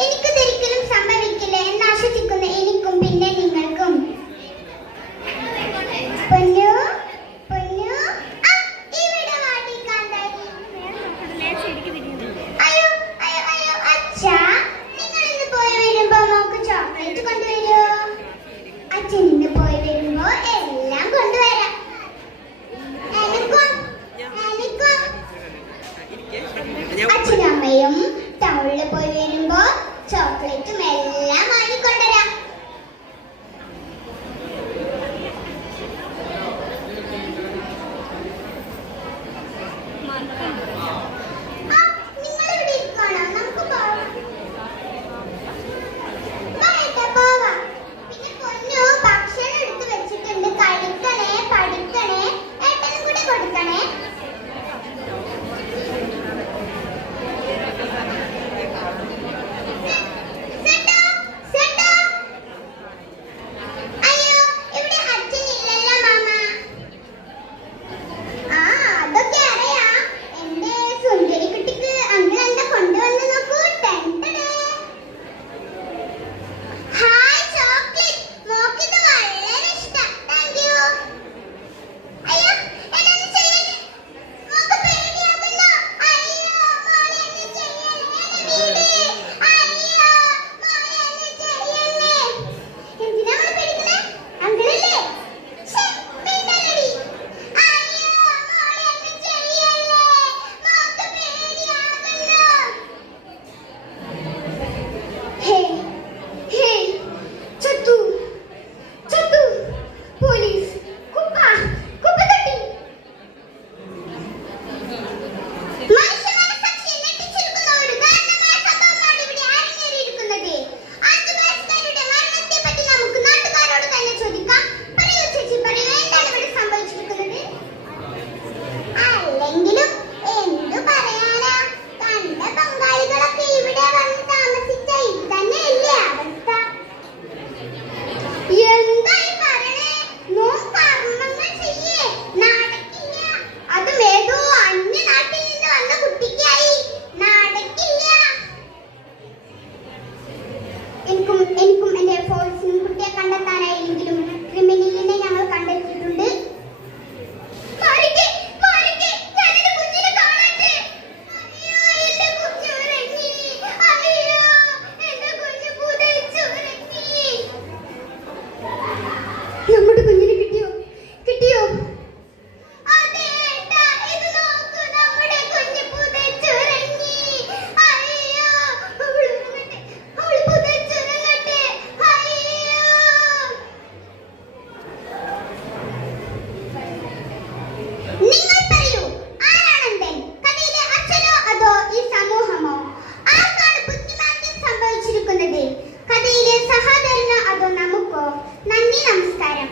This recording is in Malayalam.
എനിക്കിതൊരിക്കലും സംഭവിക്കില്ല എന്ന് ആശ്വസിക്കുന്ന എനിക്കും പിന്നെ നിങ്ങൾക്കും. പൊന്നു പൊന്നു ഇവിടെ വാടി കാന്താരി. അയ്യോ അയ്യോ അയ്യോ അച്ഛാ, നിങ്ങൾ ഇന്ന് പോയി വരുമ്പോ മോക്ക് ചോക്ലേറ്റ് കൊണ്ടുവരുമോ? അച്ഛൻ ഇന്ന് പോയി വരുമ്പോ എല്ലാം കൊണ്ടുവരാം. അച്ഛനും അമ്മയും ടൗണിൽ പോയി വരുമ്പോ ചോക്ലേറ്റും എല്ലാം വാങ്ങിക്കൊണ്ടുവരാം. നിങ്ങളിവിടെ ഇരിക്കണോ? നമുക്ക് പോവാം. പോവാം. പിന്നെ പൊന്നു ഭക്ഷണം എടുത്ത് വെച്ചിട്ടുണ്ട്. കഴിക്കണേ, പഠിക്കണേ, ഏട്ടനും കൂടി കൊടുക്കണേ. എനിക്കും എന്റെ ഫോഴ്സിനും കുട്ടിയെ കണ്ടെത്താനായെങ്കിലും ക്രിമിനലിനെ ഞങ്ങൾ കണ്ടെത്തിയിട്ടുണ്ട്. നമ്മുടെ കുഞ്ഞിനെ കിട്ടിയോ? കിട്ടിയോ? കഥയിലെ സഹോദരനോ അതോ നമുക്കോ? നന്ദി, നമസ്കാരം.